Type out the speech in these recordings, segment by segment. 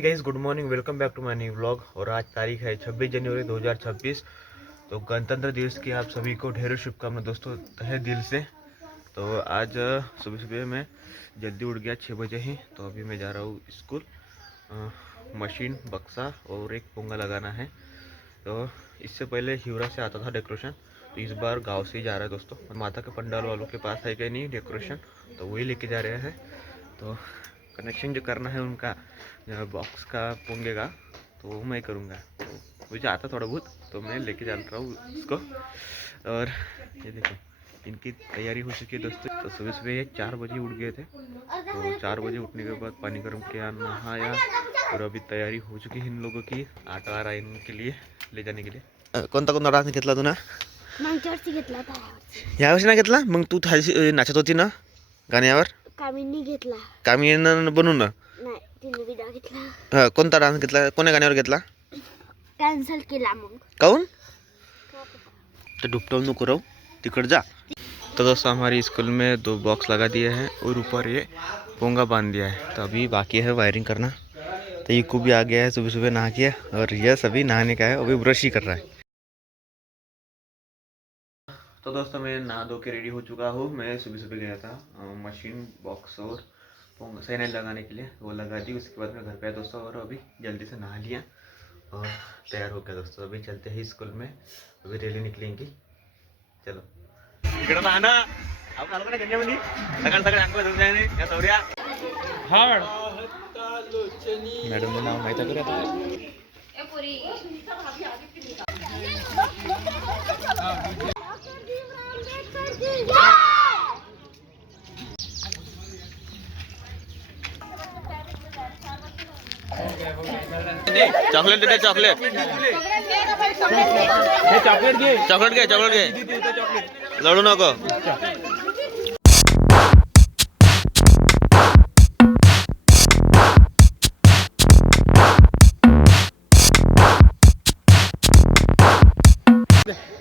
हे guys, good morning, welcome back to my new vlog. और आज तारीख है 26 जनवरी 2026। तो गणतंत्र दिवस की आप सभी को ढेरों शुभकामनाएं दोस्तों, तहे दिल से। तो आज सुबह सुबह मैं जल्दी उठ गया 6 बजे ही। तो अभी मैं जा रहा हूँ स्कूल। मशीन, बक्सा और एक पोंगा लगाना है। तो इससे पहले हिवरा से आता था डेकोरेशन, तो इस बार गांव से ही जा रहा है दोस्तों। माता के पंडाल वालों के पास है कि नहीं डेकोरेशन, तो वही लेके जा रहे हैं। तो कनेक्शन जो करना है उनका बॉक्स का पोंगे का, तो वो मैं करूँगा। तो मुझे आता थोड़ा बहुत, तो मैं लेके जा रहा हूँ उसको। और ये देखो, इनकी तैयारी हो चुकी है दोस्तों। तो सुबह सुबह ये 4 बजे उठ गए थे। तो 4 बजे उठने के बाद पानी गर्म किया, नहाया, और अभी तैयारी हो चुकी है इन लोगों की। आटा आ रहा है इनके लिए ले जाने के लिए। कोणता कोणता डान्स घेतला तू ना? यावर्षी नाही घेतला? मग तू नाचत होती ना गाण्यावर? कामींनी घेतला. कामीनं बनवून ना? नाही, तिने विडा घेतला. कोणता डान्स घेतला? कोण्या गाण्यावर घेतला? कॅन्सल केला मग. काऊन? तो डुबटाऊ नको रहो, तिकड़ जा। तो दोस्तों हमारी स्कूल में 2 बॉक्स लगा दिए हैं और ऊपर ये पोंगा बांध दिया है। तो अभी बाकी है वायरिंग करना। तो ये को भी आ गया है सुबह सुबह नहा के, और यह सभी नहाने का है, अभी ब्रश ही कर रहा है। तो दोस्तों मैं नहा धो के रेडी हो चुका हूँ। मैं सुबह सुबह गया था मशीन, बॉक्स और साइनाइड लगाने के लिए, वो लगा दी। उसके बाद मैं घर पे आया दोस्तों, और अभी जल्दी से नहा लिया और तैयार हो गया दोस्तों। अभी चलते हैं स्कूल में, अभी रैली निकलेंगी। चलो इकडे नहा ना, आपण आलो का नाही गंजामध्ये? सकाळ सकाळी अंग धुवून जाणे या सौर्या हाड मॅडम नाव माहिती आहे का? चॉकलेट दे, चॉकलेट चॉकलेट घे, चॉकलेट घे, चॉकलेट घे, लढू नको।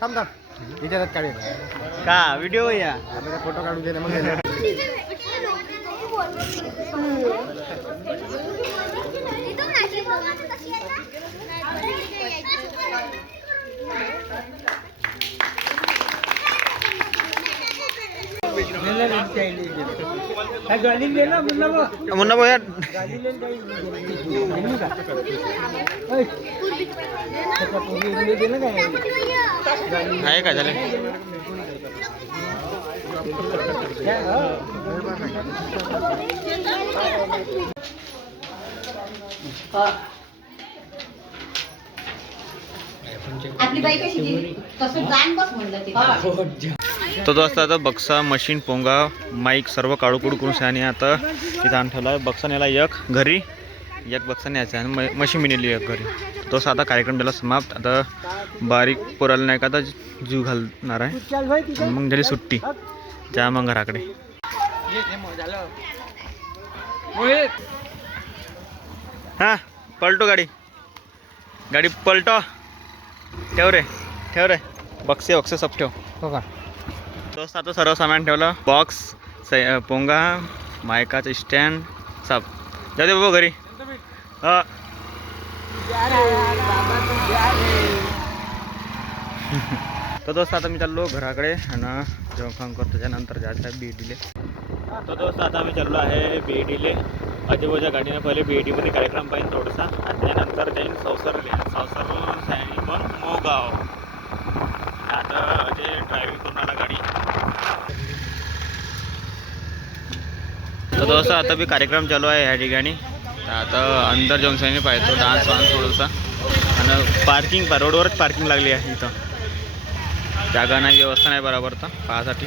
थांब थांब, विचारात काढेल का व्हिडिओ या फोटो काढून दे ना मग. मुन्ना भैया आहे का झाले? आपली बाई कशी गेली तसं जाण बस म्हणलं ते. तो दोस्त आता बक्सा, मशीन, पोंगा, माईक सर्व काढूकुडू करून शाने आता इथं आण ठेवला आहे. बक्सा नेला एक घरी, एक बक्सा न्यायचा आणि मशीन नेली एक घरी. तो साधा कार्यक्रम झाला समाप्त. आता बारीक पोराला नाही का आता जीव घालणार आहे, मग झाली सुट्टी. जा मग घराकडे. हां पलटो गाडी, गाडी पलटो. ठेव रे, ठेव रे, बक्से बक्से सब ठेव. हो का? दोस्त आता सर्व सामान ठेवलं, बॉक्स, पोंगा, मायकाचं स्टँड सब. जाते बाबा घरी. हां तो दोस्त आता मी चाललो घराकडे आणि जेवण खाऊन करतो, त्याच्यानंतर जायचं आहे BEDले. तो दोस्त आता आम्ही चाललो आहे BEDले. आजूबाजूच्या गाडीने पहिले BEDमध्ये कार्यक्रम पाहिजे थोडासा, आणि त्यानंतर जाईन सावसरले, मग मोगाव. आता जे ड्रायव्हिंग करणारा गाडी. तो दोस्त आता भी कार्यक्रम चालू आहे ह्या ठिकाणी. आता अंदर जाऊन सांगितलं पाहिजे तो डान्स वान्स थोडासा. आणि पार्किंग रोडवरच पार्किंग लागली आहे इथं, जागा नाही, व्यवस्था नाही बरोबर तर पाहासाठी.